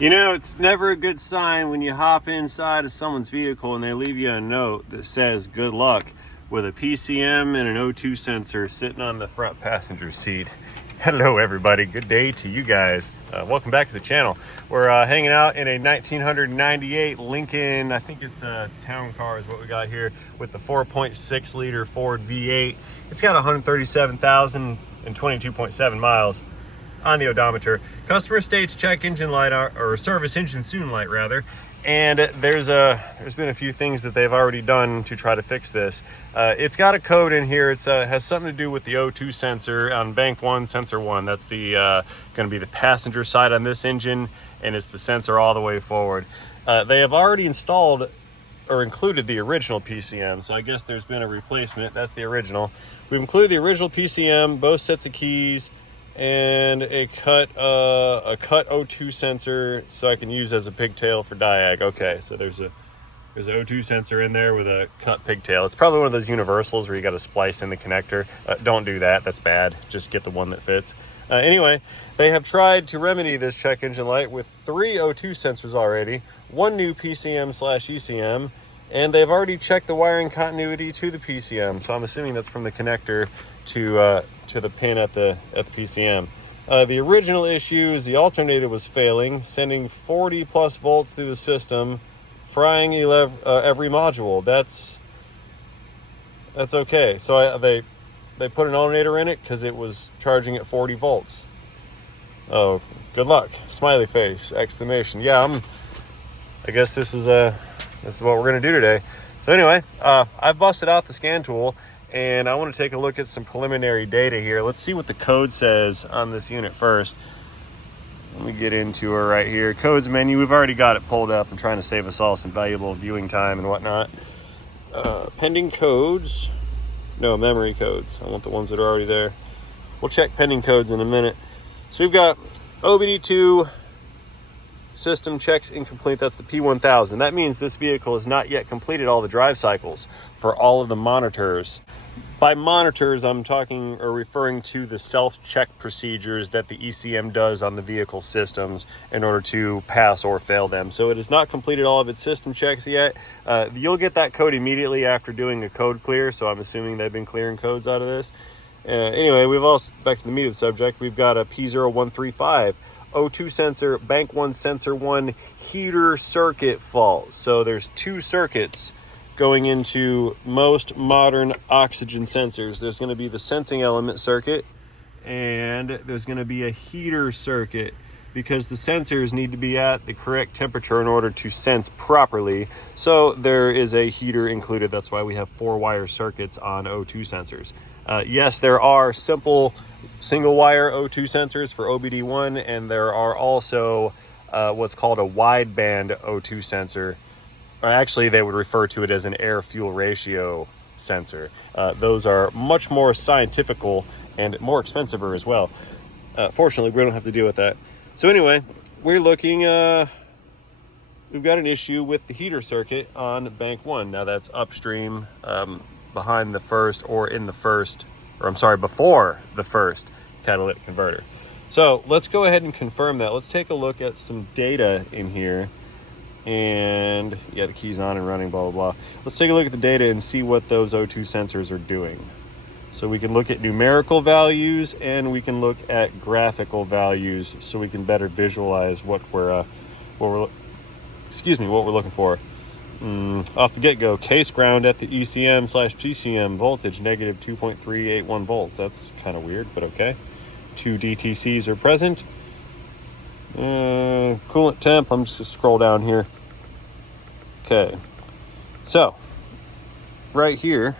You know, it's never a good sign when you hop inside of someone's vehicle and they leave you a note that says good luck with a PCM and an O2 sensor sitting on the front passenger seat. Hello everybody, good day to you guys. Welcome back to the channel. We're hanging out in a 1998 Lincoln, I think it's a town car is what we got here, with the 4.6 liter Ford V8. It's got 137,022.7 miles on the odometer. Customer states check engine light, or service engine soon light rather. And there's been a few things that they've already done to try to fix this. It's got a code in here. It's has something to do with the O2 sensor on bank 1, sensor 1. That's the going to be the passenger side on this engine, and it's the sensor all the way forward. They have already installed or included the original PCM, so I guess there's been a replacement. That's the original. We've included the original PCM, both sets of keys, and a cut O2 sensor so I can use as a pigtail for diag. Okay, so there's an O2 sensor in there with a cut pigtail. It's probably one of those universals where you got to splice in the connector. Don't do that, that's bad. Just get the one that fits. Anyway, they have tried to remedy this check engine light with 3 O2 sensors already, 1 new PCM/ECM, and they've already checked the wiring continuity to the PCM. So I'm assuming that's from the connector to the pin at the PCM. The original issue is the alternator was failing, sending 40 plus volts through the system, frying every module. That's okay. So they put an alternator in it because it was charging at 40 volts. Oh, good luck! Smiley face! Exclamation! Yeah, I guess this is what we're gonna do today. So anyway, I've busted out the scan tool, and I want to take a look at some preliminary data here. Let's see what the code says on this unit first. Let me get into her right here. Codes menu, we've already got it pulled up. I'm trying to save us all some valuable viewing time and whatnot. Pending codes. No, memory codes. I want the ones that are already there. We'll check pending codes in a minute. So we've got OBD2 system checks incomplete. That's the P1000. That means this vehicle has not yet completed all the drive cycles for all of the monitors. By monitors, I'm talking or referring to the self-check procedures that the ECM does on the vehicle systems in order to pass or fail them. So it has not completed all of its system checks yet. You'll get that code immediately after doing a code clear, so I'm assuming they've been clearing codes out of this. Anyway, we've also, back to the meat of the subject, we've got a P0135 O2 sensor, bank 1, sensor 1, heater circuit fault. So there's 2 circuits going into most modern oxygen sensors. There's going to be the sensing element circuit, and there's going to be a heater circuit, because the sensors need to be at the correct temperature in order to sense properly. So there is a heater included. That's why we have 4-wire circuits on O2 sensors. Yes, there are simple single wire O2 sensors for OBD1, and there are also what's called a wideband O2 sensor. Or actually, they would refer to it as an air-fuel ratio sensor. Those are much more scientifical and more expensive as well. Fortunately, we don't have to deal with that. So anyway, we're looking, we've got an issue with the heater circuit on bank 1. Now that's upstream, behind the first, or in the first, or I'm sorry, before the first catalytic converter. So let's go ahead and confirm that. Let's take a look at some data in here. And yeah, the key's on and running, blah, blah, blah. Let's take a look at the data and see what those O2 sensors are doing. So we can look at numerical values, and we can look at graphical values, so we can better visualize what we're looking for. Off the get-go, case ground at the ECM/PCM voltage, negative 2.381 volts. That's kind of weird, but okay. 2 DTCs are present. Coolant temp, I'm just gonna scroll down here. Okay, so right here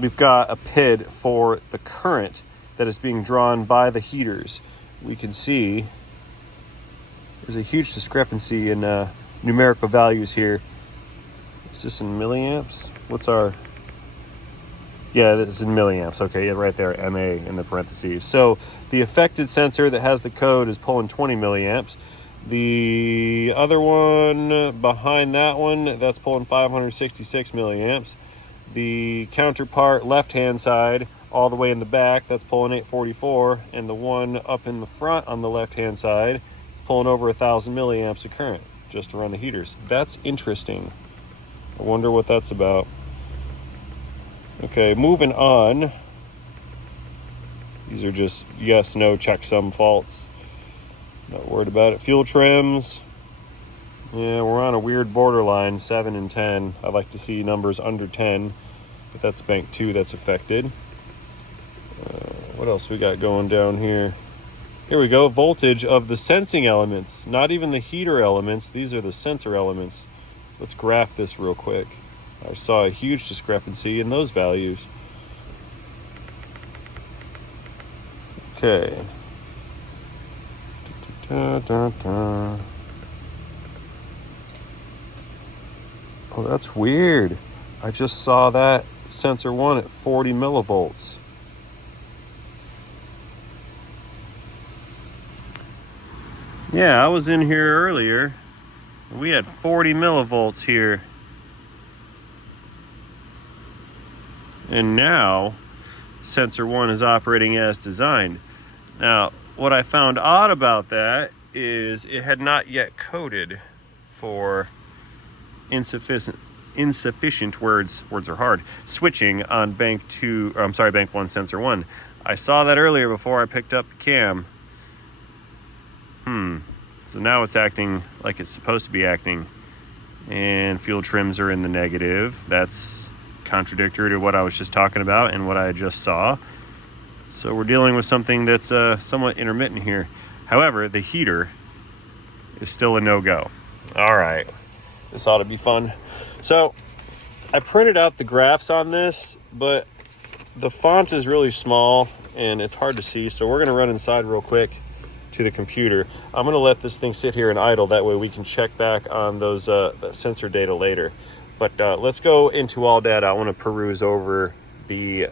we've got a PID for the current that is being drawn by the heaters. We can see there's a huge discrepancy in numerical values here. Is this in milliamps? What's our... Yeah, this is in milliamps. Okay, yeah, right there, MA in the parentheses. So the affected sensor that has the code is pulling 20 milliamps. The other one behind that one, that's pulling 566 milliamps. The counterpart left-hand side all the way in the back, that's pulling 844, and the one up in the front on the left-hand side is pulling over 1,000 milliamps of current just to run the heaters. That's interesting. I wonder what that's about. Okay, moving on. These are just yes, no, checksum faults. Not worried about it. Fuel trims. Yeah, we're on a weird borderline, 7 and 10. I like to see numbers under 10, but that's bank 2 that's affected. What else we got going down here? Here we go, voltage of the sensing elements. Not even the heater elements, these are the sensor elements. Let's graph this real quick. I saw a huge discrepancy in those values. Okay. Oh, that's weird. I just saw that sensor 1 at 40 millivolts. Yeah, I was in here earlier. We had 40 millivolts here. And now, sensor 1 is operating as designed. Now, what I found odd about that is it had not yet coded for insufficient words are hard, switching on bank 1 sensor 1. I saw that earlier before I picked up the cam. So now it's acting like it's supposed to be acting. And fuel trims are in the negative. That's contradictory to what I was just talking about and what I just saw. So we're dealing with something that's somewhat intermittent here. However, the heater is still a no-go. All right, this ought to be fun. So I printed out the graphs on this, but the font is really small and it's hard to see. So we're gonna run inside real quick to the computer. I'm gonna let this thing sit here and idle. That way we can check back on those that sensor data later. But let's go into AllData. I wanna peruse over the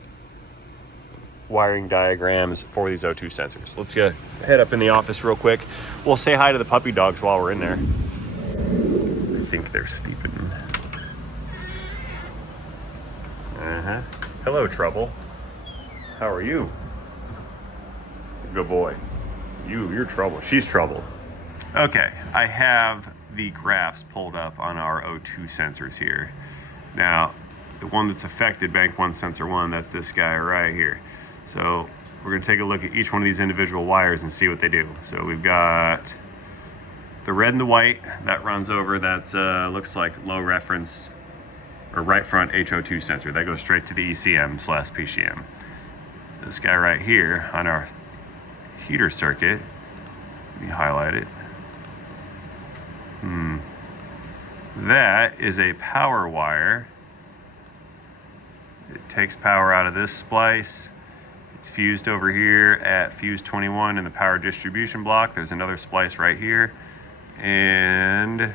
wiring diagrams for these O2 sensors. Let's head up in the office real quick. We'll say hi to the puppy dogs while we're in there. I think they're sleeping. Hello, Trouble. How are you? Good boy. You're trouble. She's trouble. Okay, I have the graphs pulled up on our O2 sensors here. Now, the one that's affected, bank 1 sensor 1, that's this guy right here. So we're gonna take a look at each one of these individual wires and see what they do. So we've got the red and the white, that runs over, that's looks like low reference or right front HO2 sensor. That goes straight to the ECM/PCM. This guy right here on our heater circuit, let me highlight it. That is a power wire. It takes power out of this splice. It's fused over here at fuse 21 in the power distribution block. There's another splice right here. And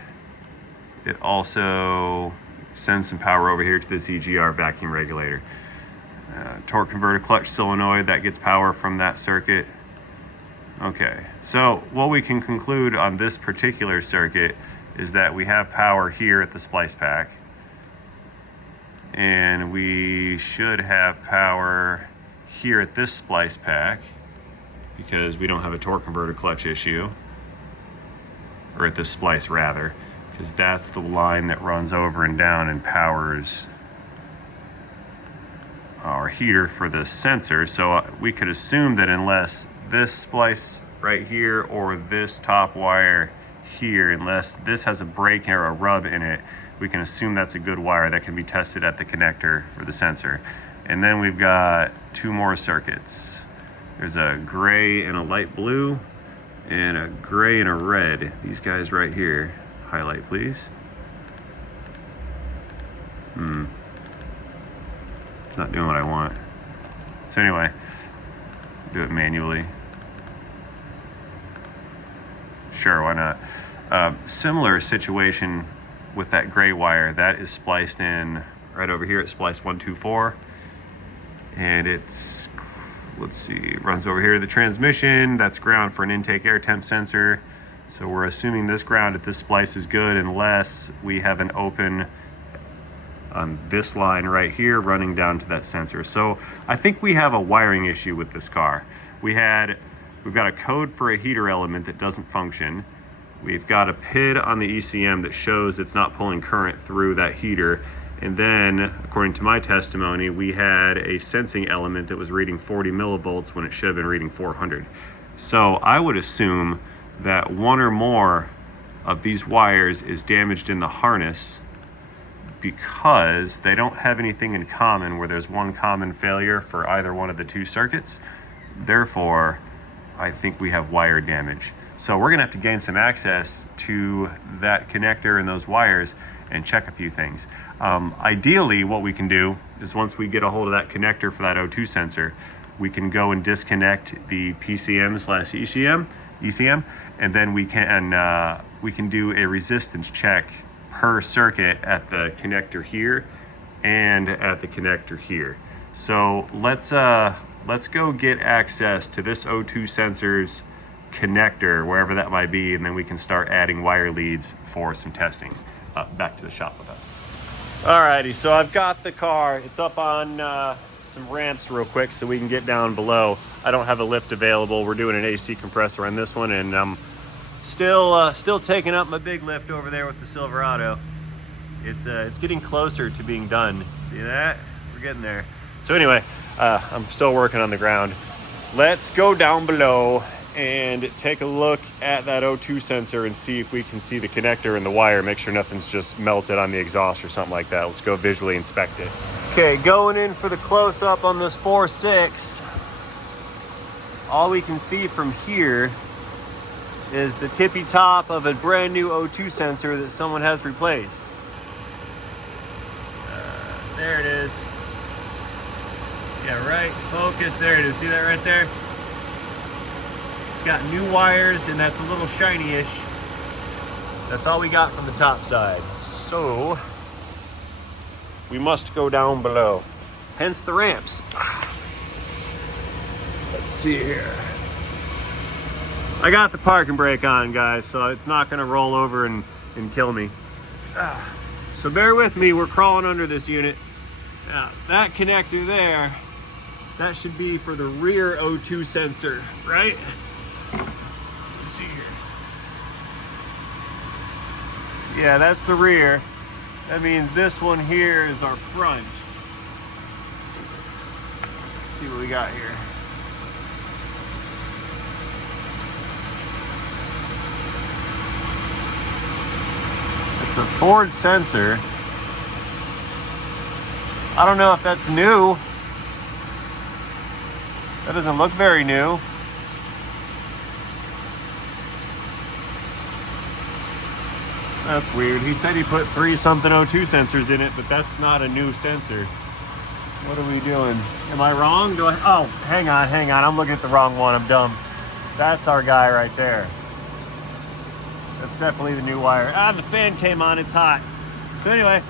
it also sends some power over here to this EGR vacuum regulator. Torque converter clutch solenoid, that gets power from that circuit. Okay, so what we can conclude on this particular circuit is that we have power here at the splice pack. And we should have power here at this splice pack because we don't have a torque converter clutch issue, or at this splice rather, because that's the line that runs over and down and powers our heater for the sensor. So we could assume that unless this splice right here or this top wire here, unless this has a break or a rub in it, we can assume that's a good wire that can be tested at the connector for the sensor. And then we've got two more circuits. There's a gray and a light blue, and a gray and a red. These guys right here. Highlight, please. It's not doing what I want. So anyway, do it manually. Sure, why not? Similar situation with that gray wire. That is spliced in right over here at splice 124. And it's, let's see, runs over here to the transmission. That's ground for an intake air temp sensor. So we're assuming this ground at this splice is good unless we have an open on this line right here running down to that sensor. So I think we have a wiring issue with this car. We've got a code for a heater element that doesn't function. We've got a PID on the ECM that shows it's not pulling current through that heater. And then, according to my testimony, we had a sensing element that was reading 40 millivolts when it should have been reading 400. So I would assume that one or more of these wires is damaged in the harness because they don't have anything in common where there's one common failure for either one of the two circuits. Therefore, I think we have wire damage. So we're gonna have to gain some access to that connector and those wires and check a few things. Ideally, what we can do is once we get a hold of that connector for that O2 sensor, we can go and disconnect the PCM/ECM, and then we can do a resistance check per circuit at the connector here and at the connector here. So let's go get access to this O2 sensor's connector, wherever that might be, and then we can start adding wire leads for some testing. Back to the shop with us. Alrighty, so I've got the car. It's up on some ramps real quick so we can get down below. I don't have a lift available. We're doing an AC compressor on this one, and I'm still taking up my big lift over there with the Silverado. It's getting closer to being done. See that? We're getting there. So anyway, I'm still working on the ground. Let's go down below and take a look at that O2 sensor and see if we can see the connector and the wire, make sure nothing's just melted on the exhaust or something like that. Let's go visually inspect it. Okay, going in for the close-up on this 4.6. All we can see from here is the tippy top of a brand new O2 sensor that someone has replaced. There it is. Yeah, right, focus, there it is. See that right there? It's got new wires and that's a little shiny-ish. That's all we got from the top side. So, we must go down below. Hence the ramps. Let's see here. I got the parking brake on, guys, so it's not gonna roll over and kill me. So bear with me, we're crawling under this unit. Now, that connector there, that should be for the rear O2 sensor, right? Let's see here. Yeah, that's the rear. That means this one here is our front. Let's see what we got here. It's a Ford sensor. I don't know if that's new. That doesn't look very new. That's weird. He said he put 3-something O2 sensors in it, but that's not a new sensor. What are we doing? Am I wrong? Oh, hang on. I'm looking at the wrong one. I'm dumb. That's our guy right there. That's definitely the new wire. The fan came on. It's hot. So anyway,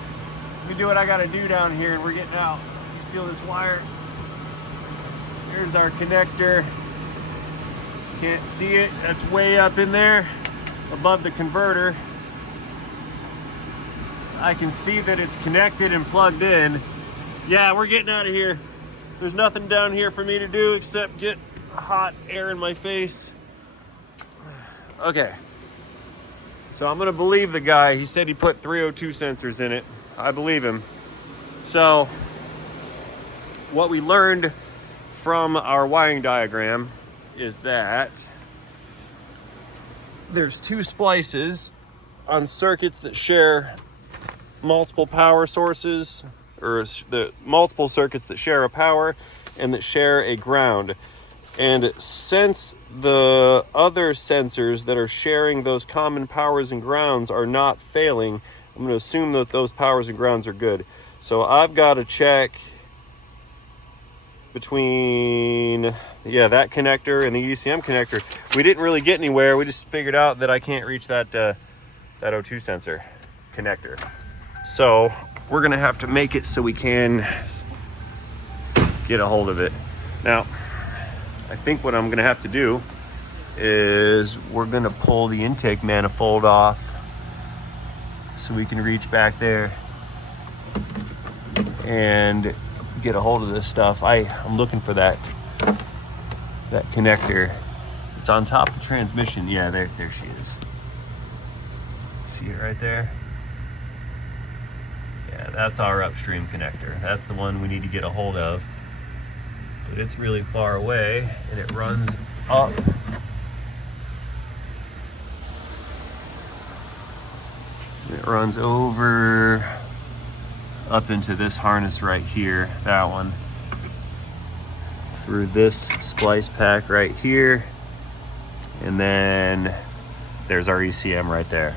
let me do what I gotta do down here, and we're getting out. You feel this wire? Here's our connector. Can't see it. That's way up in there above the converter. I can see that it's connected and plugged in. Yeah, we're getting out of here. There's nothing down here for me to do except get hot air in my face. Okay. So I'm gonna believe the guy. He said he put 3 O2 sensors in it. I believe him. So what we learned from our wiring diagram is that there's 2 splices on circuits that share multiple power sources, or the multiple circuits that share a power and that share a ground. And since the other sensors that are sharing those common powers and grounds are not failing, I'm going to assume that those powers and grounds are good. So I've got to check between, that connector and the ECM connector. We didn't really get anywhere. We just figured out that I can't reach that O2 sensor connector. So we're gonna have to make it so we can get a hold of it. Now, I think what I'm gonna have to do is we're gonna pull the intake manifold off so we can reach back there. and get a hold of this stuff. I'm looking for that connector. It's on top of the transmission. Yeah, there she is. See it right there? Yeah, that's our upstream connector. That's the one we need to get a hold of. But it's really far away, and it runs up. It runs over up into this harness right here, that one, through this splice pack right here, and then there's our ECM right there.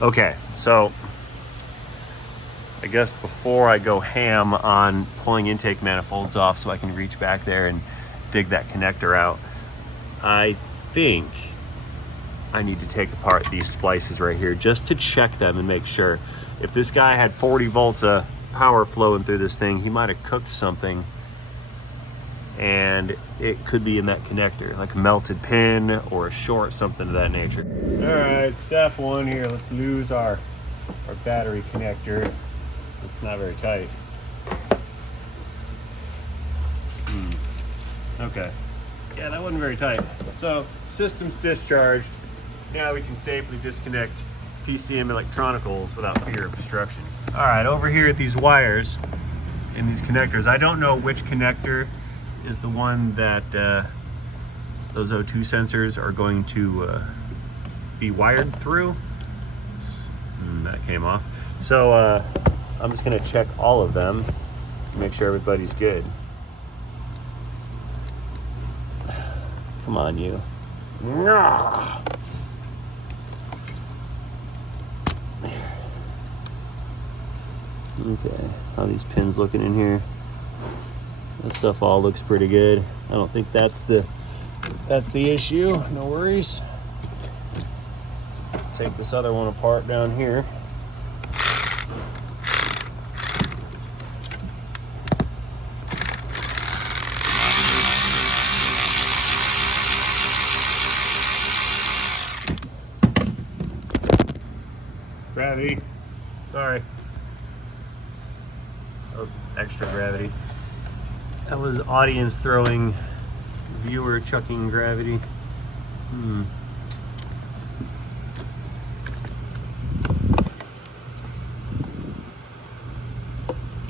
Okay, so I guess before I go ham on pulling intake manifolds off so I can reach back there and dig that connector out, I think I need to take apart these splices right here just to check them and make sure. If this guy had 40 volts of power flowing through this thing, he might have cooked something, and it could be in that connector, like a melted pin or a short, something of that nature. All right, step one here. Let's lose our battery connector. It's not very tight. Okay. Yeah, that wasn't very tight. So, system's discharged. Now we can safely disconnect PCM electronicals without fear of destruction. All right, over here at these wires in these connectors, I don't know which connector is the one that those O2 sensors are going to be wired through. That came off. So I'm just gonna check all of them, make sure everybody's good. Come on, you. No. Okay, how are these pins looking in here? That stuff all looks pretty good. I don't think that's the issue. No worries. Let's take this other one apart down here. Gravity. Sorry. That was extra gravity. That was audience throwing, viewer chucking gravity.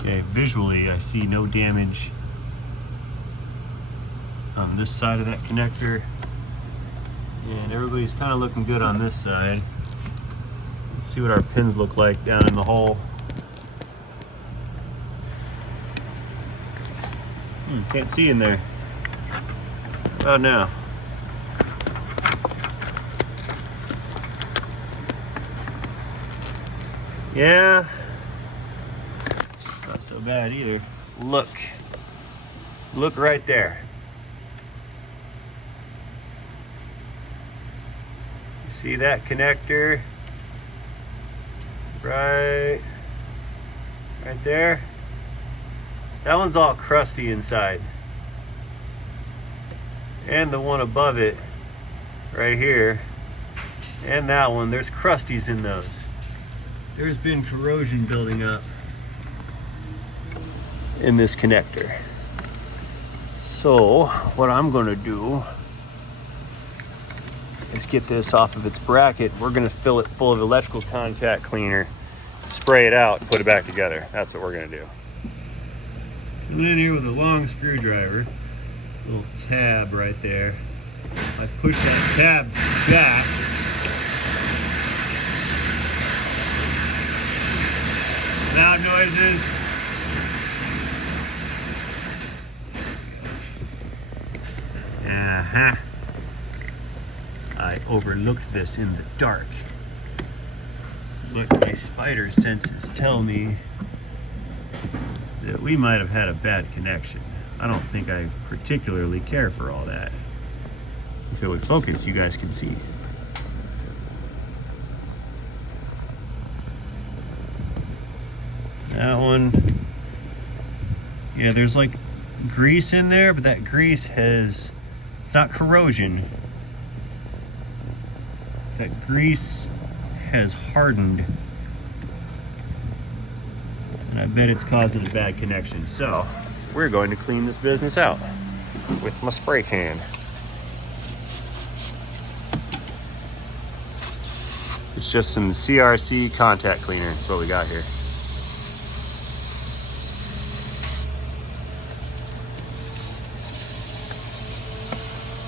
Okay, visually I see no damage on this side of that connector, and everybody's kind of looking good on this side. Let's see what our pins look like down in the hole. Can't see in there. Oh, now. Yeah. It's not so bad either. Look. Look right there. See that connector? Right there. That one's all crusty inside. And the one above it, right here, and that one, there's crusties in those. There's been corrosion building up in this connector. So, what I'm gonna do is get this off of its bracket. We're gonna fill it full of electrical contact cleaner, spray it out, and put it back together. That's what we're gonna do. Coming in here with a long screwdriver, little tab right there. I push that tab back. Loud noises. I overlooked this in the dark. But my spider senses tell me that we might have had a bad connection. I don't think I particularly care for all that. If it would focus, you guys can see. That one, yeah, there's like grease in there, but that grease has, it's not corrosion. That grease has hardened. And I bet it's causing a bad connection. So we're going to clean this business out with my spray can. It's just some CRC contact cleaner. That's what we got here.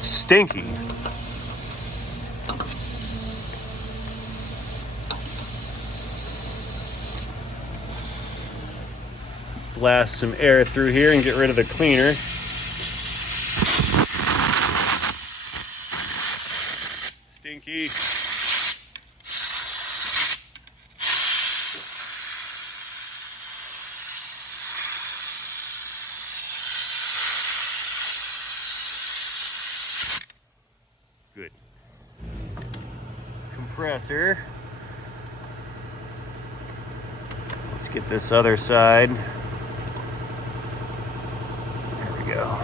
Stinky. Let's blast some air through here and get rid of the cleaner. Stinky. Good. Compressor. Let's get this other side. There we go.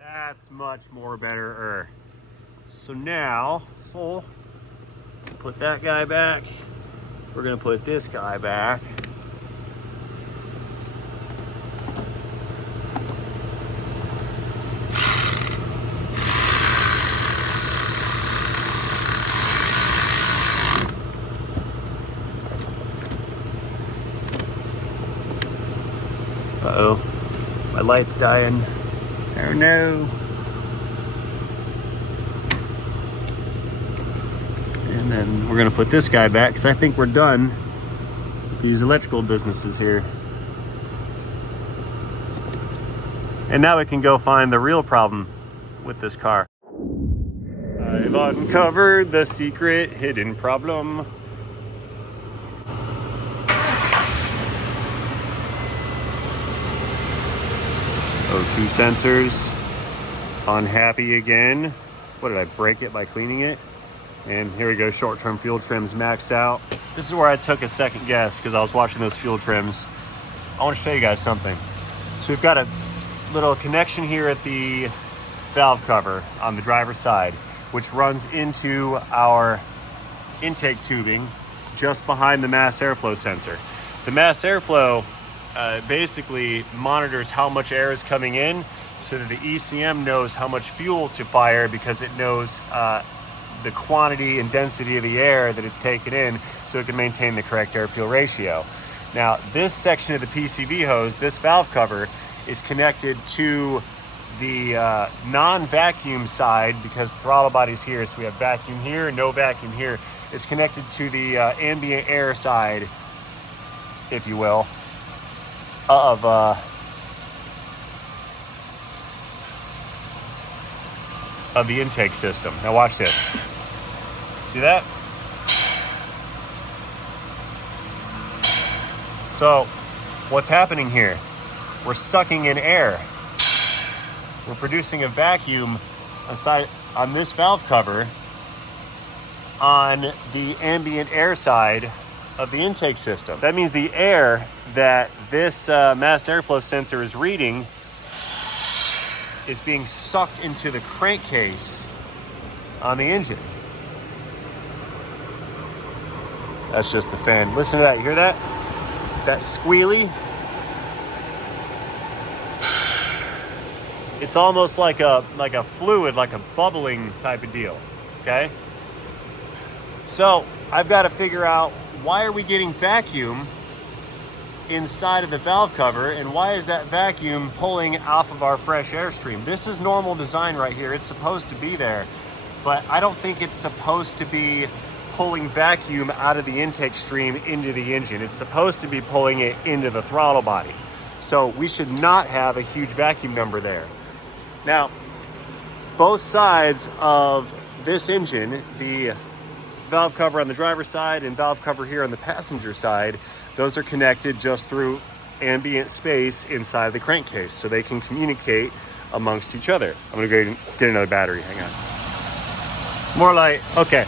That's much more better. So now, put that guy back. We're gonna put this guy back. Uh-oh, my light's dying. Oh no. And then we're gonna put this guy back because I think we're done with these electrical businesses here. And now we can go find the real problem with this car. I've uncovered the secret hidden problem. O2 sensors, unhappy again. What, did I break it by cleaning it? And here we go, short-term fuel trims maxed out. This is where I took a second guess because I was watching those fuel trims. I want to show you guys something. So we've got a little connection here at the valve cover on the driver's side, which runs into our intake tubing just behind the mass airflow sensor. The mass airflow basically monitors how much air is coming in so that the ECM knows how much fuel to fire because it knows the quantity and density of the air that it's taken in so it can maintain the correct air-fuel ratio. Now, this section of the PCV hose, this valve cover, is connected to the non-vacuum side because throttle body's here, so we have vacuum here, no vacuum here. It's connected to the ambient air side, if you will, of the intake system. Now watch this. See that? So what's happening here? We're sucking in air. We're producing a vacuum on this valve cover on the ambient air side of the intake system. That means the air that this mass airflow sensor is reading is being sucked into the crankcase on the engine. That's just the fan. Listen to that, you hear that? That squealy? It's almost like a fluid, like a bubbling type of deal, okay? So I've got to figure out, why are we getting vacuum inside of the valve cover, and why is that vacuum pulling off of our fresh airstream? This is normal design right here. It's supposed to be there, but I don't think it's supposed to be pulling vacuum out of the intake stream into the engine. It's supposed to be pulling it into the throttle body. So we should not have a huge vacuum number there. Now, both sides of this engine, the valve cover on the driver's side and valve cover here on the passenger side, those are connected just through ambient space inside the crankcase, so they can communicate amongst each other. I'm gonna go get another battery, hang on. More light, okay.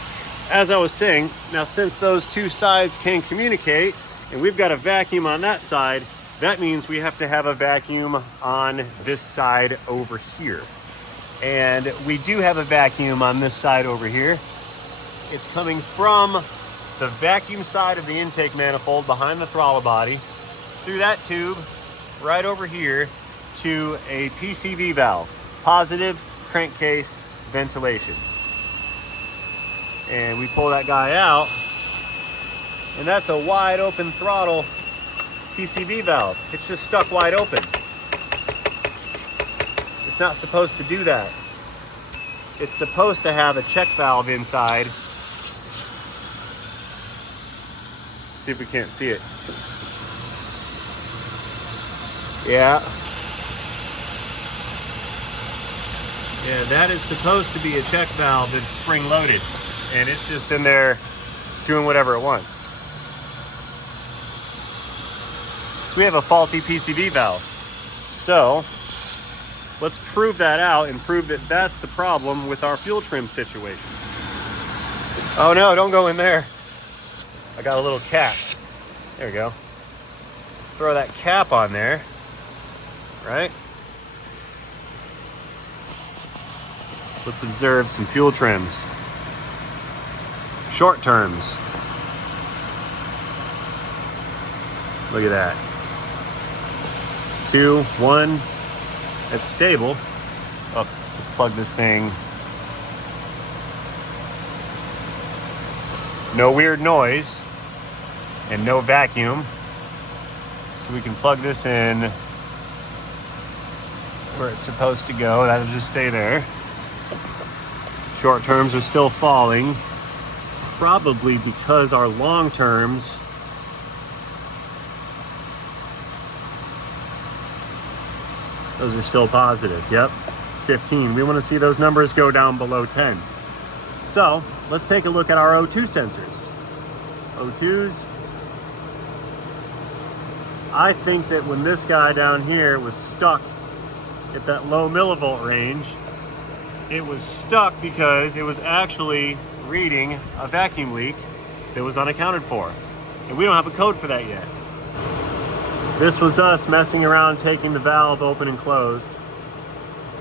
As I was saying, now since those two sides can communicate, and we've got a vacuum on that side, that means we have to have a vacuum on this side over here. And we do have a vacuum on this side over here. It's coming from the vacuum side of the intake manifold behind the throttle body, through that tube, right over here, to a PCV valve, positive crankcase ventilation. And we pull that guy out, and that's a wide open throttle PCV valve. It's just stuck wide open. It's not supposed to do that. It's supposed to have a check valve inside. See if we can't see it. Yeah. Yeah, that is supposed to be a check valve that's spring loaded, and it's just in there doing whatever it wants. So we have a faulty PCV valve. So let's prove that out and prove that that's the problem with our fuel trim situation. Oh no, don't go in there. I got a little cap. There we go. Throw that cap on there, right? Let's observe some fuel trims. Short terms. Look at that. 2, 1. It's stable. Oh, let's plug this thing. No weird noise and no vacuum. So we can plug this in where it's supposed to go. That'll just stay there. Short terms are still falling, probably because our long terms those are still positive. Yep, 15. We want to see those numbers go down below 10. So let's take a look at our O2 sensors. O2s. I think that when this guy down here was stuck at that low millivolt range, it was stuck because it was actually reading a vacuum leak that was unaccounted for. And we don't have a code for that yet. This was us messing around taking the valve open and closed.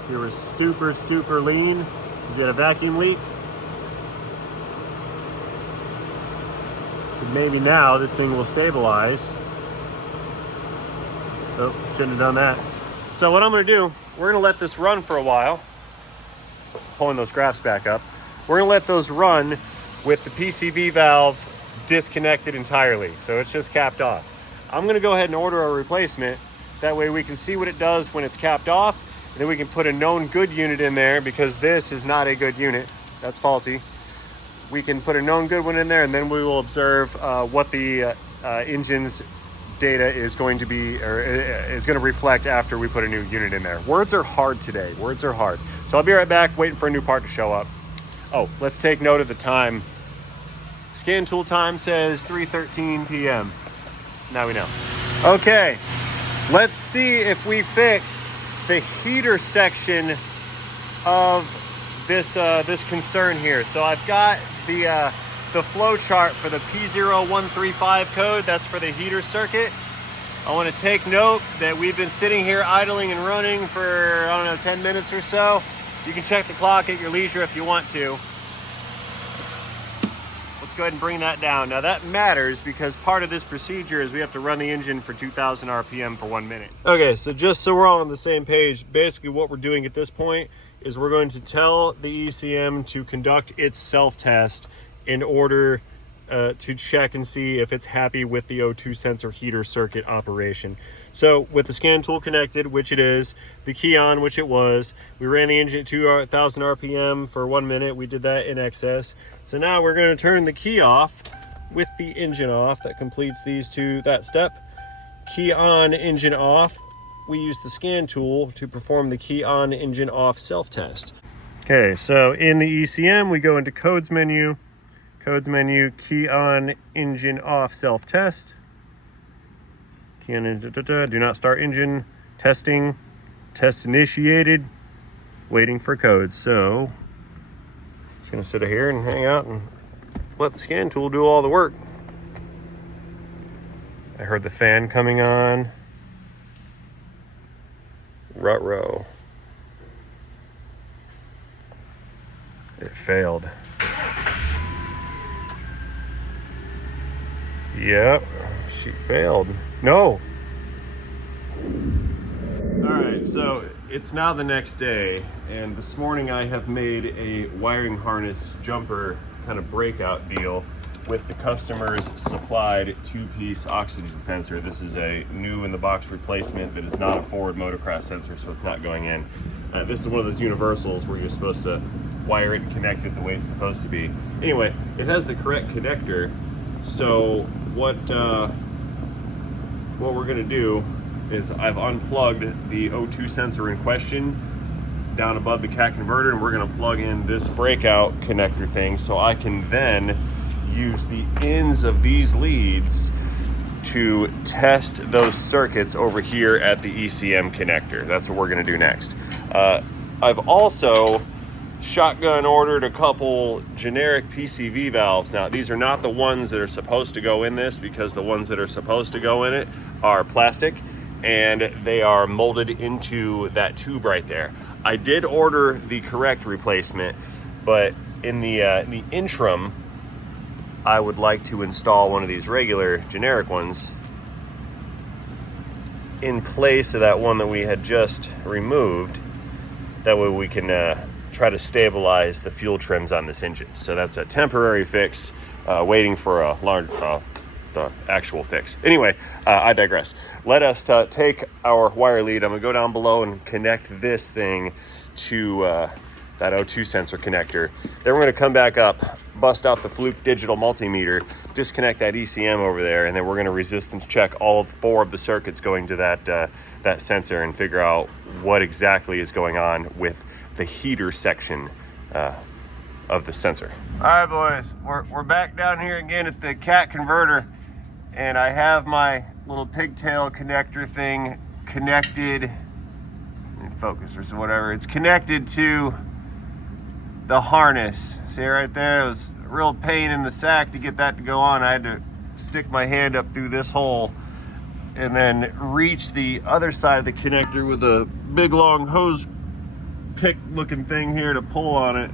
We were super, super lean because we had a vacuum leak. So maybe now this thing will stabilize. Oh, shouldn't have done that. So what I'm gonna do, we're gonna let this run for a while. Pulling those graphs back up. We're gonna let those run with the PCV valve disconnected entirely. So it's just capped off. I'm gonna go ahead and order a replacement. That way we can see what it does when it's capped off. And then we can put a known good unit in there because this is not a good unit. That's faulty. We can put a known good one in there, and then we will observe what the engine's data is going to be, or is going to reflect after we put a new unit in there. Words are hard today. Words are hard. So I'll be right back waiting for a new part to show up. Oh, let's take note of the time. Scan tool time says 3:13 p.m. Now we know. Okay, let's see if we fixed the heater section of this this concern here. So I've got the flow chart for the P0135 code. That's for the heater circuit. I want to take note that we've been sitting here idling and running for, I don't know, 10 minutes or so. You can check the clock at your leisure if you want to. Let's go ahead and bring that down. Now that matters because part of this procedure is we have to run the engine for 2,000 RPM for 1 minute. Okay, so just so we're all on the same page, basically what we're doing at this point is we're going to tell the ECM to conduct its self-test in order to check and see if it's happy with the O2 sensor heater circuit operation. So with the scan tool connected, which it is, the key on, which it was, we ran the engine at 2,000 RPM for 1 minute. We did that in excess. So now we're going to turn the key off with the engine off. That completes that step. Key on, engine off. We use the scan tool to perform the key on, engine off self-test. Okay, so in the ECM, we go into codes menu. Codes menu, key on, engine off, self-test. Key on, do not start engine, testing, test initiated, waiting for codes. So, just gonna sit here and hang out and let the scan tool do all the work. I heard the fan coming on. Ruh-roh. It failed. Yep, she failed. No. All right, so it's now the next day, and this morning I have made a wiring harness jumper kind of breakout deal with the customer's supplied 2-piece oxygen sensor. This is a new in the box replacement that is not a forward motocross sensor, so it's not going in. This is one of those universals where you're supposed to wire it and connect it the way it's supposed to be. Anyway, it has the correct connector, so what we're gonna do is I've unplugged the O2 sensor in question down above the cat converter, and we're gonna plug in this breakout connector thing so I can then use the ends of these leads to test those circuits over here at the ECM connector. That's what we're gonna do next. I've also shotgun ordered a couple generic PCV valves. Now, these are not the ones that are supposed to go in this, because the ones that are supposed to go in it are plastic and they are molded into that tube right there. I did order the correct replacement, but in the interim, I would like to install one of these regular generic ones in place of that one that we had just removed. That way we can try to stabilize the fuel trims on this engine. So that's a temporary fix, waiting for a large, the actual fix. Anyway, I digress. Let us take our wire lead. I'm gonna go down below and connect this thing to that O2 sensor connector. Then we're gonna come back up, bust out the Fluke digital multimeter, disconnect that ECM over there, and then we're gonna resistance check all 4 of the circuits going to that sensor and figure out what exactly is going on with the heater section of the sensor. All right, boys, we're back down here again at the cat converter, and I have my little pigtail connector thing connected, focusers or whatever. It's connected to the harness. See right there? It was a real pain in the sack to get that to go on. I had to stick my hand up through this hole and then reach the other side of the connector with a big long hose pick looking thing here to pull on it,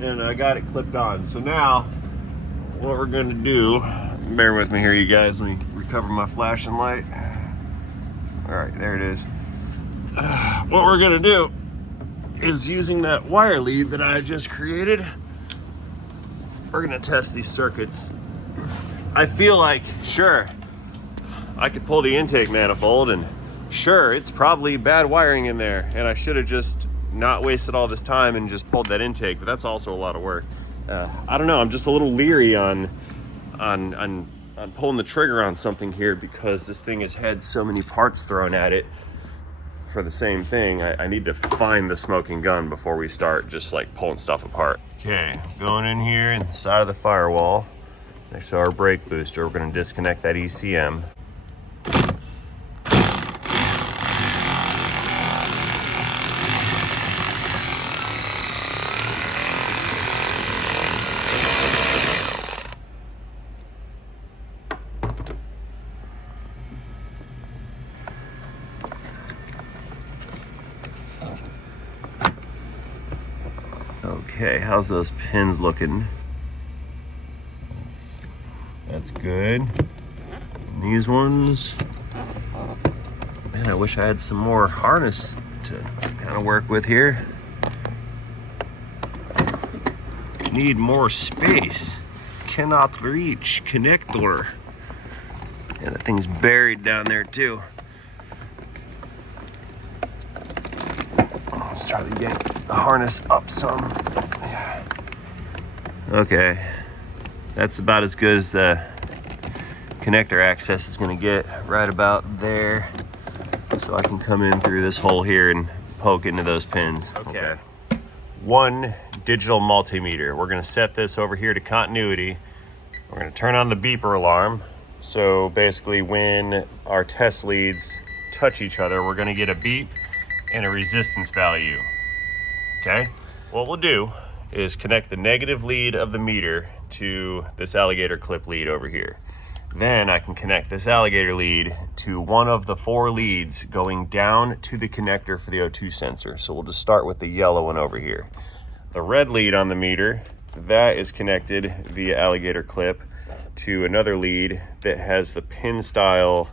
and I got it clipped on. So now what we're gonna do, bear with me here you guys, let me recover my flashing light. All right, there it is. What we're gonna do is, using that wire lead that I just created, we're gonna test these circuits. I feel like, sure, I could pull the intake manifold, and sure, it's probably bad wiring in there, and I should have just not wasted all this time and just pulled that intake, but that's also a lot of work. I don't know, I'm just a little leery on pulling the trigger on something here, because this thing has had so many parts thrown at it for the same thing. I need to find the smoking gun before we start just like pulling stuff apart. Okay, going in here inside of the firewall next to our brake booster, we're going to disconnect that ECM. Okay, how's those pins looking? That's good. And these ones, man, I wish I had some more harness to kind of work with here. Need more space. Cannot reach connector. Yeah, that thing's buried down there too. Let's try to get the harness up some. Yeah. Okay, that's about as good as the connector access is going to get, right about there, so I can come in through this hole here and poke into those pins. Okay. One digital multimeter. We're gonna set this over here to continuity. We're gonna turn on the beeper alarm. So basically when our test leads touch each other, we're gonna get a beep and a resistance value, okay? What we'll do is connect the negative lead of the meter to this alligator clip lead over here. Then I can connect this alligator lead to one of the 4 leads going down to the connector for the O2 sensor. So we'll just start with the yellow one over here. The red lead on the meter, that is connected via alligator clip to another lead that has the pin style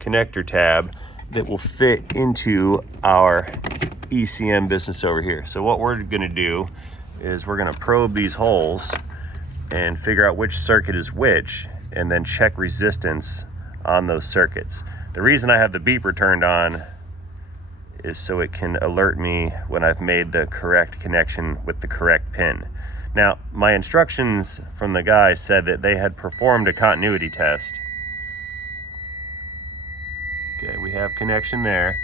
connector tab that will fit into our ECM business over here. So what we're gonna do is we're gonna probe these holes and figure out which circuit is which, and then check resistance on those circuits. The reason I have the beeper turned on is so it can alert me when I've made the correct connection with the correct pin. Now, my instructions from the guy said that they had performed a continuity test. Okay, we have connection there.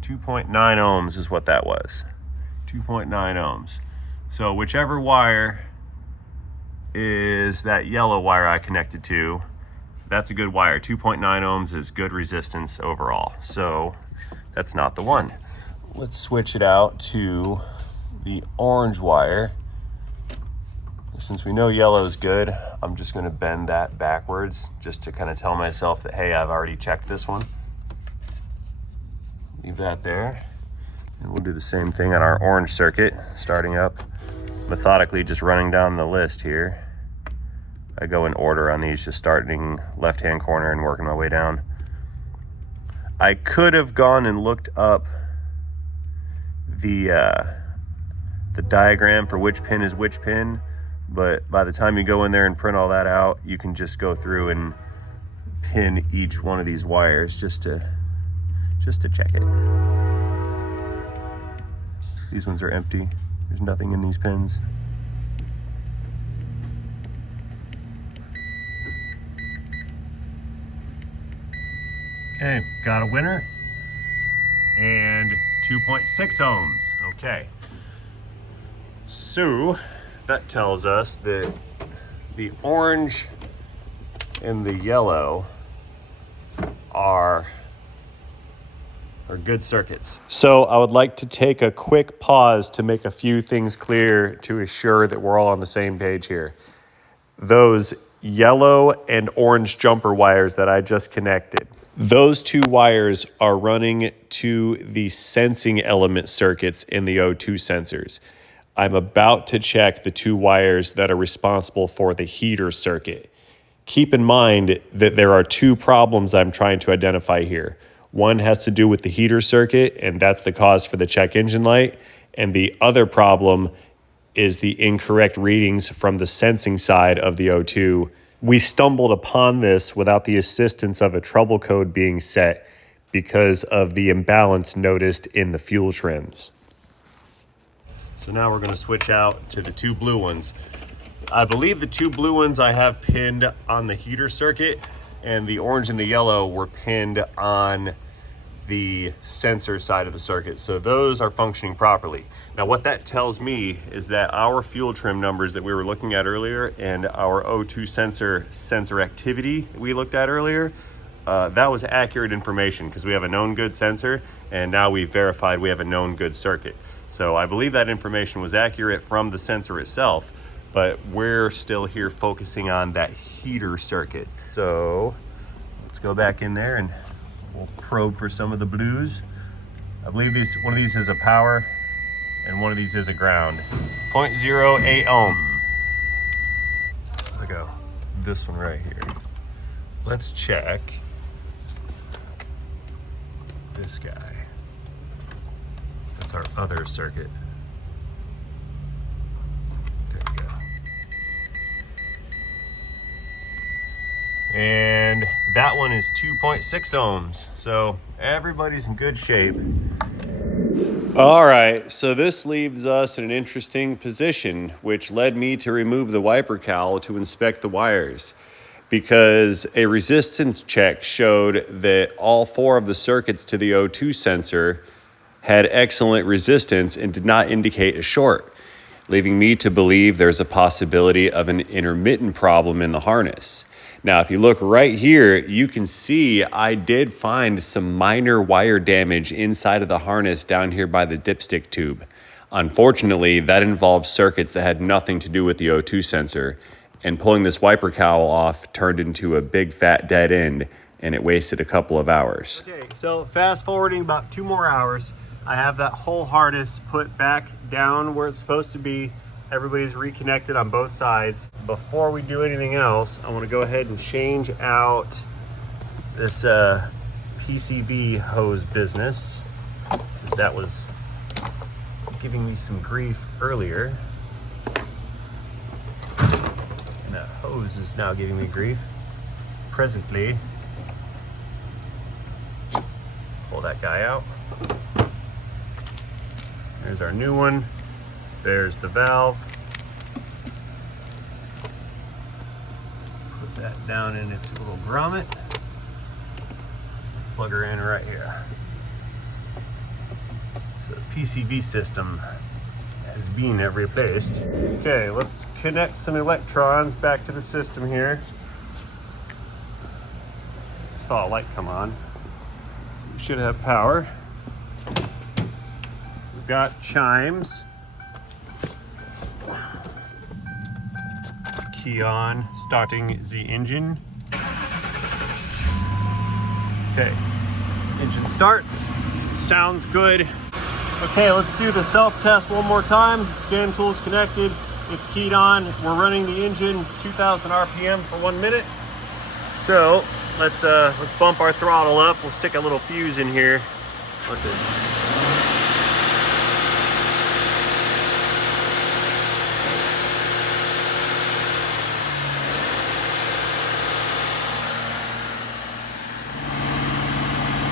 2.9 ohms is what that was. 2.9 ohms. So whichever wire is that yellow wire I connected to, that's a good wire. 2.9 ohms is good resistance overall. So that's not the one. Let's switch it out to the orange wire. Since we know yellow is good, I'm just gonna bend that backwards just to kind of tell myself that, hey, I've already checked this one. Leave that there. And we'll do the same thing on our orange circuit, starting up methodically, just running down the list here. I go in order on these, just starting left-hand corner and working my way down. I could have gone and looked up the diagram for which pin is which pin, but by the time you go in there and print all that out, you can just go through and pin each one of these wires just to check it. These ones are empty. There's nothing in these pins. Okay, got a winner. And 2.6 ohms, okay. So that tells us that the orange and the yellow are good circuits. So I would like to take a quick pause to make a few things clear to assure that we're all on the same page here. Those yellow and orange jumper wires that I just connected, those 2 wires are running to the sensing element circuits in the O2 sensors. I'm about to check the 2 wires that are responsible for the heater circuit. Keep in mind that there are 2 problems I'm trying to identify here. One has to do with the heater circuit, and that's the cause for the check engine light. And the other problem is the incorrect readings from the sensing side of the O2. We stumbled upon this without the assistance of a trouble code being set because of the imbalance noticed in the fuel trims. So now we're going to switch out to the 2 blue ones. I believe the 2 blue ones I have pinned on the heater circuit, and the orange and the yellow were pinned on the sensor side of the circuit. So those are functioning properly. Now what that tells me is that our fuel trim numbers that we were looking at earlier and our O2 sensor activity we looked at earlier, that was accurate information because we have a known good sensor, and now we've verified we have a known good circuit. So I believe that information was accurate from the sensor itself, but we're still here focusing on that heater circuit. So let's go back in there and we'll probe for some of the blues. I believe one of these is a power and one of these is a ground. 0.08 ohm. Look at this one right here. Let's check this guy. That's our other circuit. There we go. And that one is 2.6 ohms. So everybody's in good shape. All right, so this leaves us in an interesting position, which led me to remove the wiper cowl to inspect the wires, because a resistance check showed that all 4 of the circuits to the O2 sensor had excellent resistance and did not indicate a short, leaving me to believe there's a possibility of an intermittent problem in the harness. Now, if you look right here, you can see I did find some minor wire damage inside of the harness down here by the dipstick tube. Unfortunately, that involved circuits that had nothing to do with the O2 sensor, and pulling this wiper cowl off turned into a big fat dead end, and it wasted a couple of hours. Okay, so fast forwarding about 2 more hours, I have that whole harness put back down where it's supposed to be. Everybody's reconnected on both sides. Before we do anything else, I want to go ahead and change out this PCV hose business, because that was giving me some grief earlier. And that hose is now giving me grief presently. Pull that guy out. There's our new one. There's the valve. Put that down in its little grommet. Plug her in right here. So the PCV system has been replaced. Okay, let's connect some electrons back to the system here. I saw a light come on, so we should have power. We've got chimes. Key on, starting the engine. Okay, engine starts, sounds good. Okay, let's do the self-test one more time. Scan tool's connected, it's keyed on. We're running the engine 2,000 RPM for 1 minute. So let's bump our throttle up. We'll stick a little fuse in here. Okay.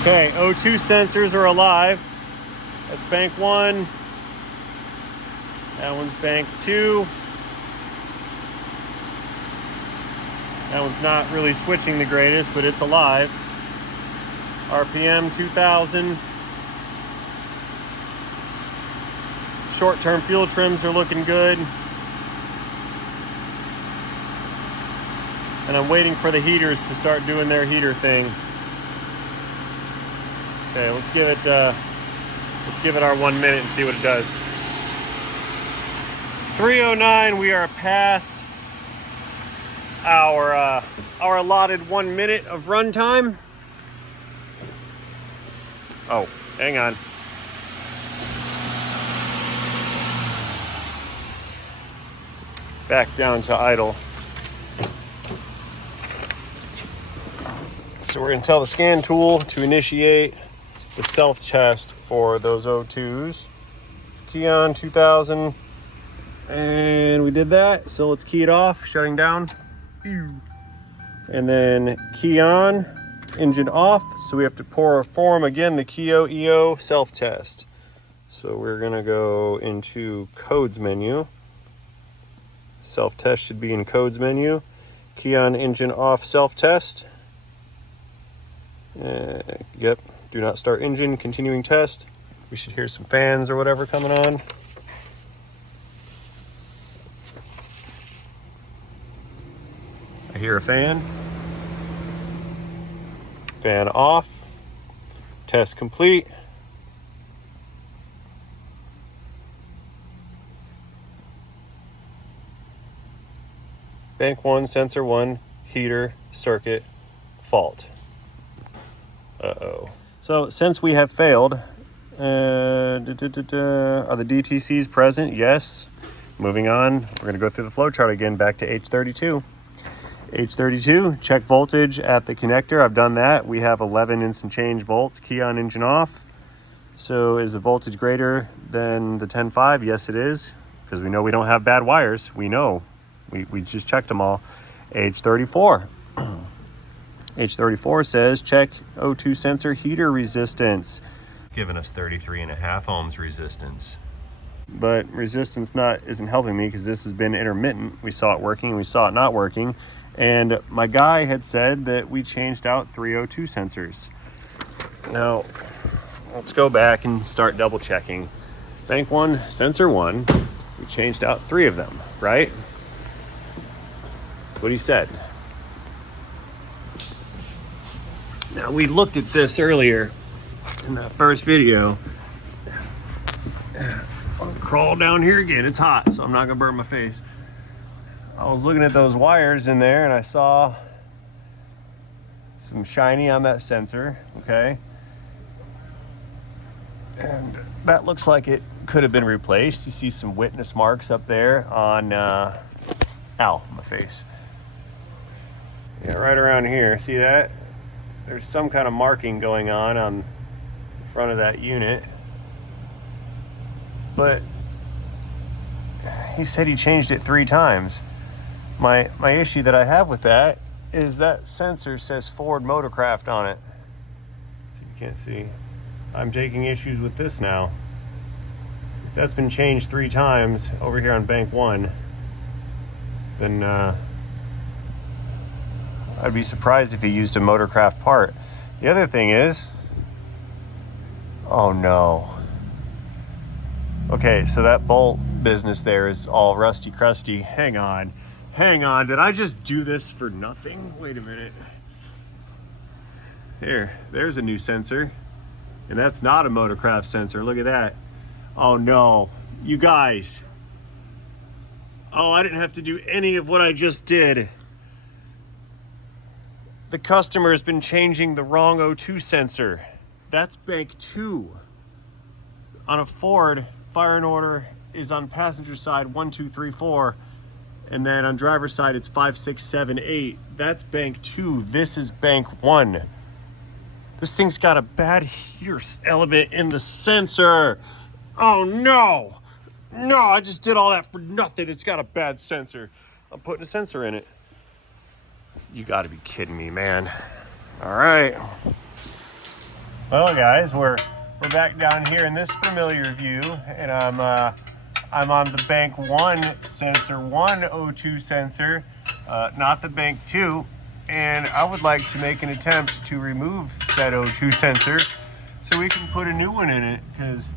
Okay, O2 sensors are alive. That's bank 1. That one's bank 2. That one's not really switching the greatest, but it's alive. RPM 2000. Short-term fuel trims are looking good. And I'm waiting for the heaters to start doing their heater thing. Okay, let's give it our 1 minute and see what it does. 3:09, we are past our allotted 1 minute of runtime. Oh, hang on. Back down to idle. So we're gonna tell the scan tool to initiate the self-test for those O2s. Key on 2000, and we did that. So let's key it off, shutting down. And then key on, engine off. So we have to perform again the Keo EO self-test. So we're gonna go into codes menu. Self-test should be in codes menu. Key on, engine off, self-test. Yep. Do not start engine, continuing test. We should hear some fans or whatever coming on. I hear a fan. Fan off. Test complete. Bank 1, sensor 1, heater, circuit, fault. Uh-oh. So since we have failed, are the DTCs present? Yes. Moving on, we're going to go through the flowchart again, back to H32. H32, check voltage at the connector. I've done that. We have 11 and some change volts. Key on, engine off. So is the voltage greater than the 10.5? Yes, it is, because we know we don't have bad wires. We know. We just checked them all. H34. H34 says check O2 sensor heater resistance. Giving us 33.5 ohms resistance. But resistance isn't helping me because this has been intermittent. We saw it working and we saw it not working. And my guy had said that we changed out 3 O2 sensors. Now, let's go back and start double checking. Bank 1, sensor 1, we changed out 3 of them, right? That's what he said. Now, we looked at this earlier in that first video. I'll crawl down here again. It's hot, so I'm not gonna burn my face. I was looking at those wires in there and I saw some shiny on that sensor, okay? And that looks like it could have been replaced. You see some witness marks up there on, ow, my face. Yeah, right around here, see that? There's some kind of marking going on the front of that unit. But he said he changed it 3 times. My issue that I have with that is that sensor says Ford Motorcraft on it. So you can't see. I'm taking issues with this now. If that's been changed 3 times over here on bank 1, then I'd be surprised if he used a Motorcraft part. The other thing is, oh no. Okay, so that bolt business there is all rusty crusty. Hang on, did I just do this for nothing? Wait a minute. There's a new sensor. And that's not a Motorcraft sensor, look at that. Oh no, you guys. Oh, I didn't have to do any of what I just did. The customer has been changing the wrong O2 sensor. That's bank 2. On a Ford, fire and order is on passenger side 1, 2, 3, 4. And then on driver's side, it's 5, 6, 7, 8. That's bank 2. This is bank 1. This thing's got a bad heater element in the sensor. Oh no. No, I just did all that for nothing. It's got a bad sensor. I'm putting a sensor in it. You gotta be kidding me, man. All right. Well, guys, we're back down here in this familiar view, and I'm on the bank 1 sensor, 1 O2 sensor, not the bank 2, and I would like to make an attempt to remove said O2 sensor so we can put a new one in it, because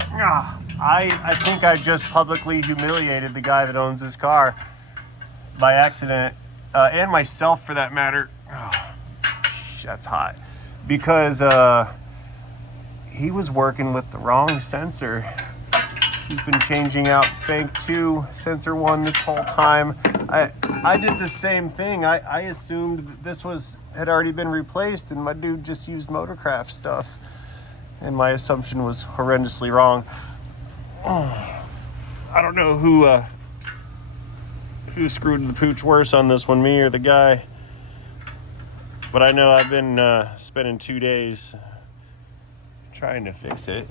I think I just publicly humiliated the guy that owns this car by accident, and myself for that matter. Oh, that's hot. Because he was working with the wrong sensor. He's been changing out bank 2, sensor 1 this whole time. I did the same thing. I assumed that this had already been replaced, and my dude just used Motorcraft stuff. And my assumption was horrendously wrong. Oh, I don't know who screwed the pooch worse on this one, me or the guy. But I know I've been spending 2 days trying to fix it.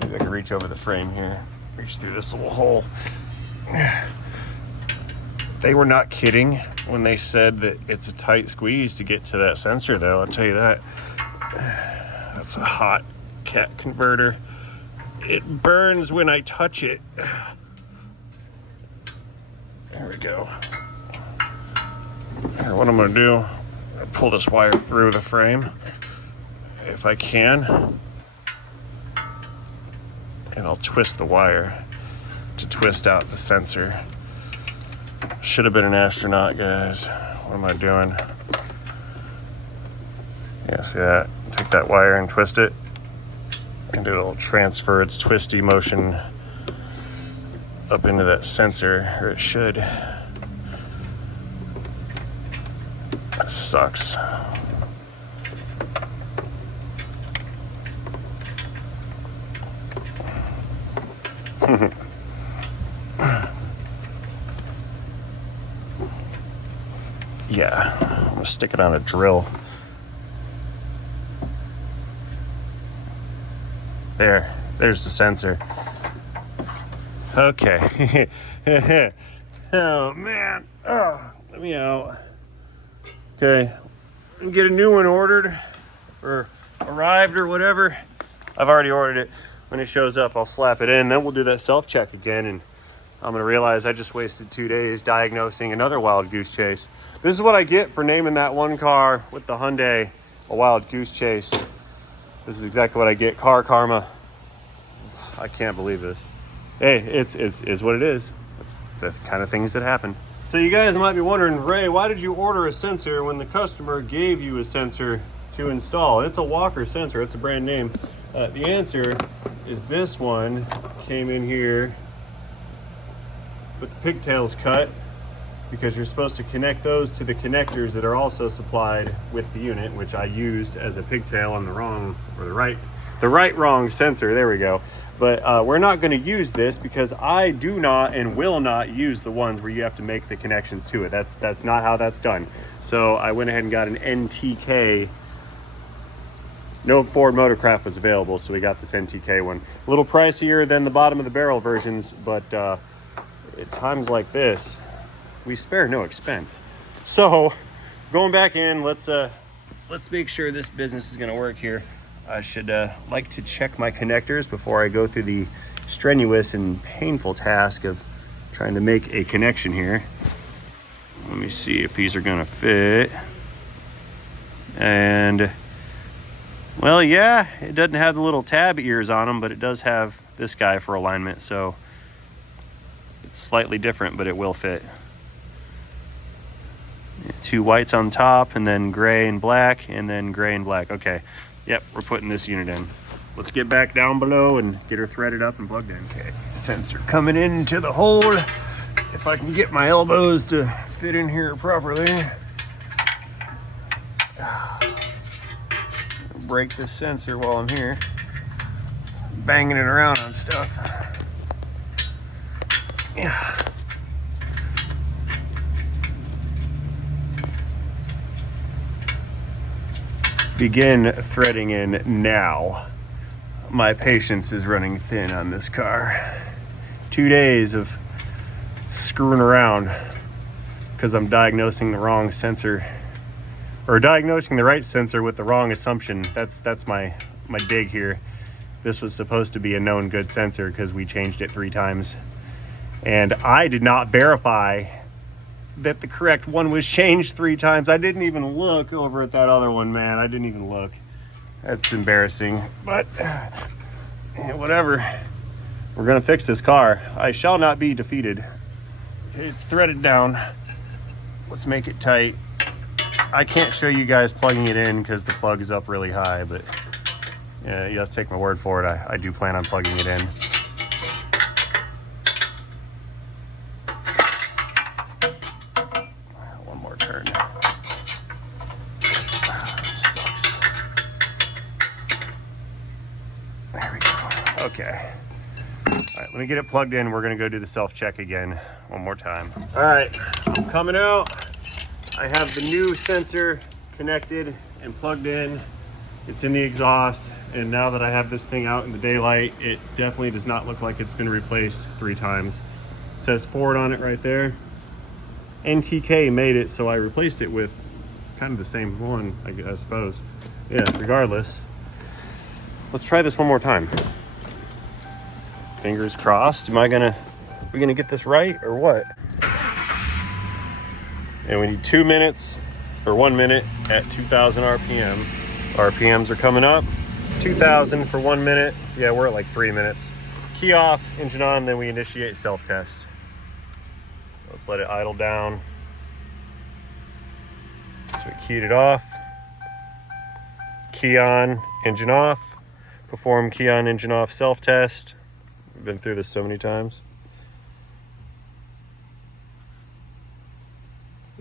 Maybe I can reach over the frame here. Reach through this little hole. They were not kidding when they said that it's a tight squeeze to get to that sensor, though. I'll tell you that. That's a hot cat converter. It burns when I touch it. There we go. Here, what I'm gonna do, I'll pull this wire through the frame if I can. And I'll twist the wire to twist out the sensor. Should have been an astronaut, guys. What am I doing? Yeah, see that? Take that wire and twist it. And do a little transfer its twisty motion up into that sensor, or it should. That sucks. Yeah, I'm gonna stick it on a drill. There's the sensor. Okay. Oh man, let me out. Okay, let me get a new one ordered or arrived or whatever. I've already ordered it. When it shows up, I'll slap it in. Then we'll do that self-check again, and I'm gonna realize I just wasted 2 days diagnosing another wild goose chase. This is what I get for naming that one car with the Hyundai a wild goose chase. This is exactly what I get. Car karma. I can't believe this. Hey, it's what it is. It's the kind of things that happen. So you guys might be wondering, Ray, why did you order a sensor when the customer gave you a sensor to install? It's a Walker sensor. It's a brand name. The answer is this one came in here with the pigtails cut, because you're supposed to connect those to the connectors that are also supplied with the unit, which I used as a pigtail on the wrong, or the right wrong sensor. There we go. But we're not going to use this because I do not and will not use the ones where you have to make the connections to it. That's not how that's done. So I went ahead and got an NTK. No Ford Motorcraft was available, so we got this NTK one. A little pricier than the bottom of the barrel versions, but at times like this, we spare no expense. So going back in, let's make sure this business is going to work here. I should like to check my connectors before I go through the strenuous and painful task of trying to make a connection here. Let me see if these are gonna fit. And, well, yeah, it doesn't have the little tab ears on them, but it does have this guy for alignment, so it's slightly different, but it will fit. 2 whites on top, and then gray and black, and then gray and black. Okay. Yep, we're putting this unit in. Let's get back down below and get her threaded up and plugged in. Okay, sensor coming into the hole. If I can get my elbows to fit in here properly. Break this sensor while I'm here. Banging it around on stuff. Yeah. Begin threading in now. My patience is running thin on this car. 2 days of screwing around because I'm diagnosing the wrong sensor, or diagnosing the right sensor with the wrong assumption. That's my dig here. This was supposed to be a known good sensor because we changed it 3 times, and I did not verify that the correct one was changed 3 times. I didn't even look over at that other one, man. I didn't even look. That's embarrassing, but whatever. We're gonna fix this car. I shall not be defeated. It's threaded down. Let's make it tight. I can't show you guys plugging it in because the plug is up really high, but yeah, you have to take my word for it. I do plan on plugging it in. Okay. All right, let me get it plugged in. We're gonna go do the self-check again one more time. All right, I'm coming out. I have the new sensor connected and plugged in. It's in the exhaust, and now that I have this thing out in the daylight, it definitely does not look like it's been replaced 3 times. It says Ford on it right there. NTK made it, so I replaced it with kind of the same one, I suppose. Yeah, regardless. Let's try this one more time. Fingers crossed. Are we gonna get this right or what? And we need 2 minutes or 1 minute at 2,000 RPM. RPMs are coming up. 2,000 for 1 minute. Yeah, we're at like 3 minutes. Key off, engine on, then we initiate self-test. Let's let it idle down. So we keyed it off. Key on, engine off. Perform key on, engine off self-test. We've been through this so many times.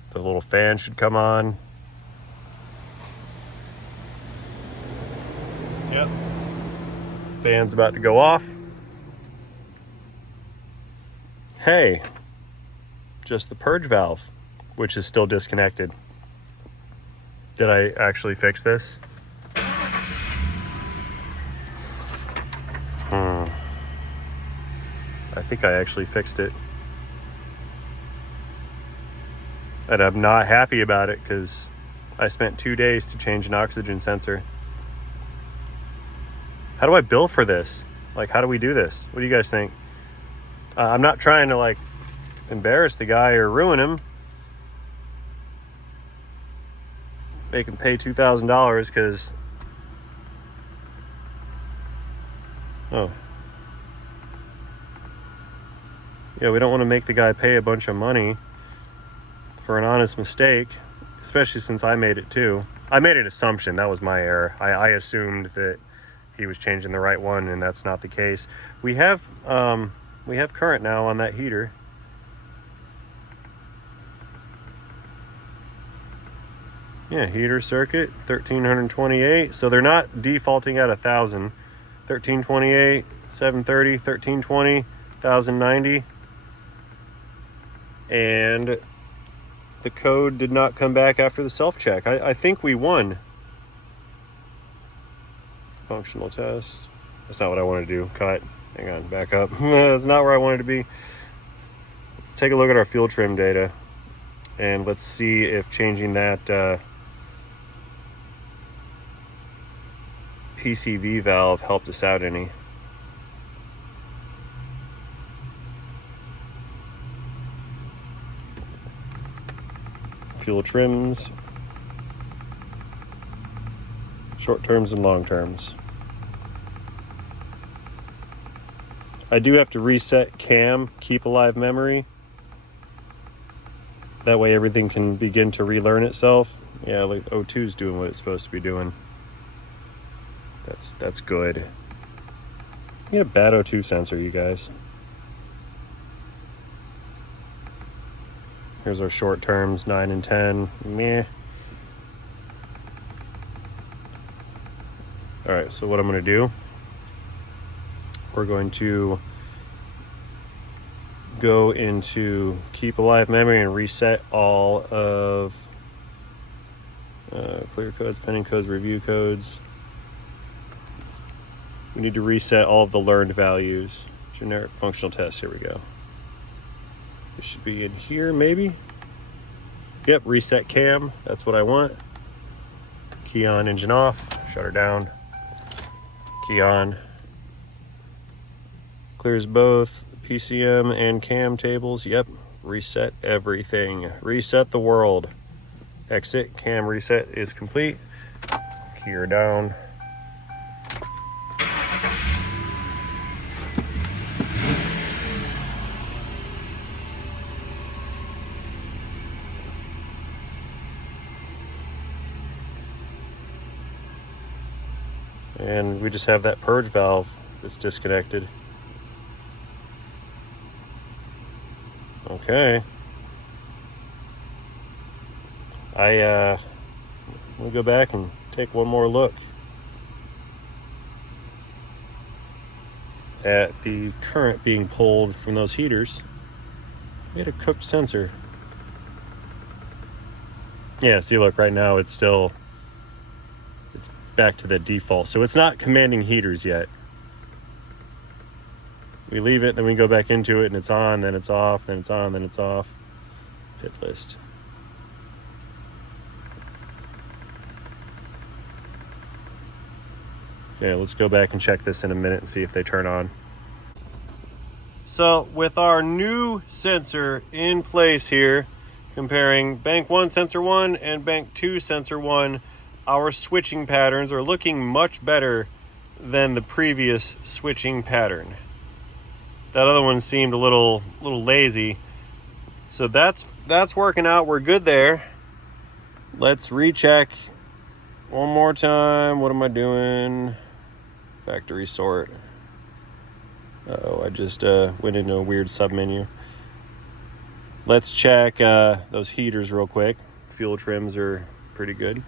The little fan should come on. Yep. Fan's about to go off. Hey, just the purge valve, which is still disconnected. Did I actually fix this? I think I actually fixed it. And I'm not happy about it because I spent 2 days to change an oxygen sensor. How do I bill for this? Like, how do we do this? What do you guys think? I'm not trying to like embarrass the guy or ruin him. Make him pay $2,000 because Oh. Yeah, we don't want to make the guy pay a bunch of money for an honest mistake, especially since I made it too. I made an assumption. That was my error. I assumed that he was changing the right one, and that's not the case. We have current now on that heater. Yeah, heater circuit 1328. So they're not defaulting at 1000. 1328, 730, 1320, 1090. And the code did not come back after the self-check. I think we won. Functional test. That's not what I wanted to do. Cut. Hang on, back up. That's not where I wanted to be. Let's take a look at our fuel trim data. And let's see if changing that PCV valve helped us out any. Fuel trims, short terms and long terms. I do have to reset cam, keep alive memory. That way everything can begin to relearn itself. Yeah, like O2 is doing what it's supposed to be doing. That's good. You get a bad O2 sensor, you guys. Here's our short terms, 9 and 10. Meh. All right, so what I'm going to do, we're going to go into keep alive memory and reset all of clear codes, pending codes, review codes. We need to reset all of the learned values. Generic functional tests, here we go. It should be in here, maybe. Yep, reset cam, that's what I want. Key on, engine off, shut her down. Key on. Clears both PCM and cam tables. Yep, reset everything. Reset the world. Exit, cam reset is complete. Key her down. And we just have that purge valve that's disconnected. Okay. Let me go back and take one more look at the current being pulled from those heaters. We had a cooked sensor. Yeah, see, look, right now it's back to the default. So it's not commanding heaters yet. We leave it, then we go back into it, and it's on, then it's off, then it's on, then it's off. Pit list. Okay, let's go back and check this in a minute and see if they turn on. So with our new sensor in place here, comparing bank 1 sensor 1 and bank 2 sensor 1, our switching patterns are looking much better than the previous switching pattern. That other one seemed a little lazy. So that's working out. We're good there. Let's recheck one more time. What am I doing? Factory sort. Uh-oh, I just went into a weird submenu. Let's check those heaters real quick. Fuel trims are pretty good.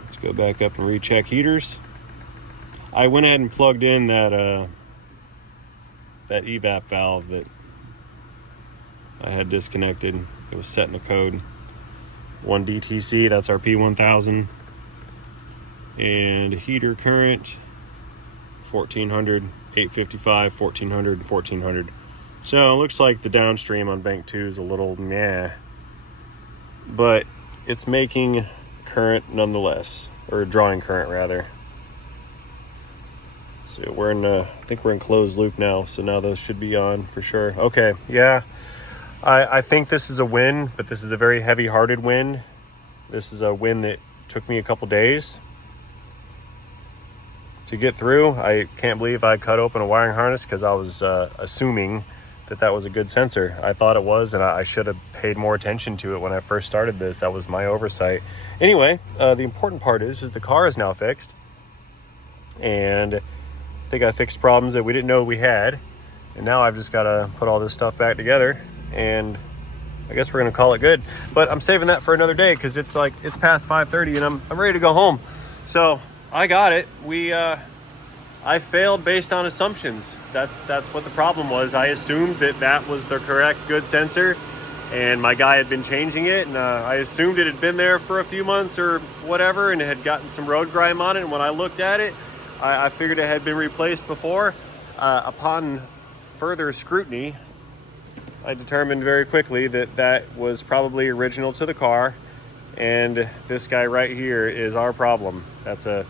Let's go back up and recheck heaters. I went ahead and plugged in that evap valve that I had disconnected. It was set in the code. 1 DTC, that's our P1000. And heater current 1400, 855, 1400, 1400. So it looks like the downstream on bank 2 is a little meh, but it's making current nonetheless, or drawing current rather. So we're in I think we're in closed loop now, so now those should be on for sure. Okay, yeah, I think this is a win, but this is a very heavy-hearted win. This is a win that took me a couple days to get through. I can't believe I cut open a wiring harness because I was assuming that that was a good sensor. I thought it was, and I should have paid more attention to it when I first started this. That was my oversight. Anyway, the important part is the car is now fixed, and I think I fixed problems that we didn't know we had, and now I've just got to put all this stuff back together, and I guess we're gonna call it good. But I'm saving that for another day because it's past 5:30 and I'm ready to go home. So I got it. I failed based on assumptions. That's what the problem was. I assumed that was the correct good sensor, and my guy had been changing it, and I assumed it had been there for a few months or whatever, and it had gotten some road grime on it. And when I looked at it, I figured it had been replaced before. Upon further scrutiny, I determined very quickly that was probably original to the car, and this guy right here is our problem. That's a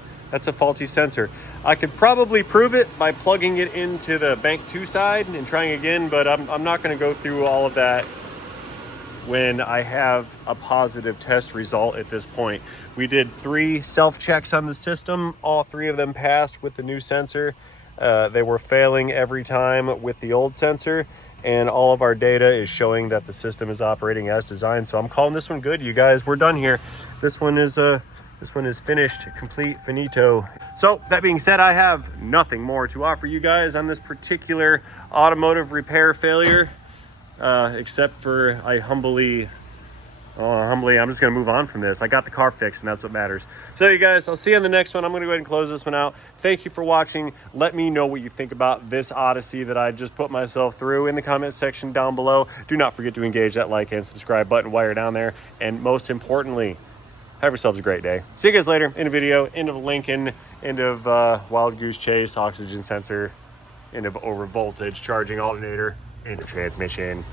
faulty sensor. I could probably prove it by plugging it into the bank 2 side and trying again, but I'm not going to go through all of that when I have a positive test result at this point. We did 3 self-checks on the system. All 3 of them passed with the new sensor. They were failing every time with the old sensor, and all of our data is showing that the system is operating as designed. So I'm calling this one good, you guys. We're done here. This one is finished, complete, finito. So that being said, I have nothing more to offer you guys on this particular automotive repair failure, except for I'm just gonna move on from this. I got the car fixed, and that's what matters. So you guys, I'll see you on the next one. I'm gonna go ahead and close this one out. Thank you for watching. Let me know what you think about this odyssey that I just put myself through in the comment section down below. Do not forget to engage that like and subscribe button while you're down there. And most importantly, have yourselves a great day. See you guys later in a video. End of Lincoln, end of Wild Goose Chase, oxygen sensor, end of over voltage charging alternator, end of transmission.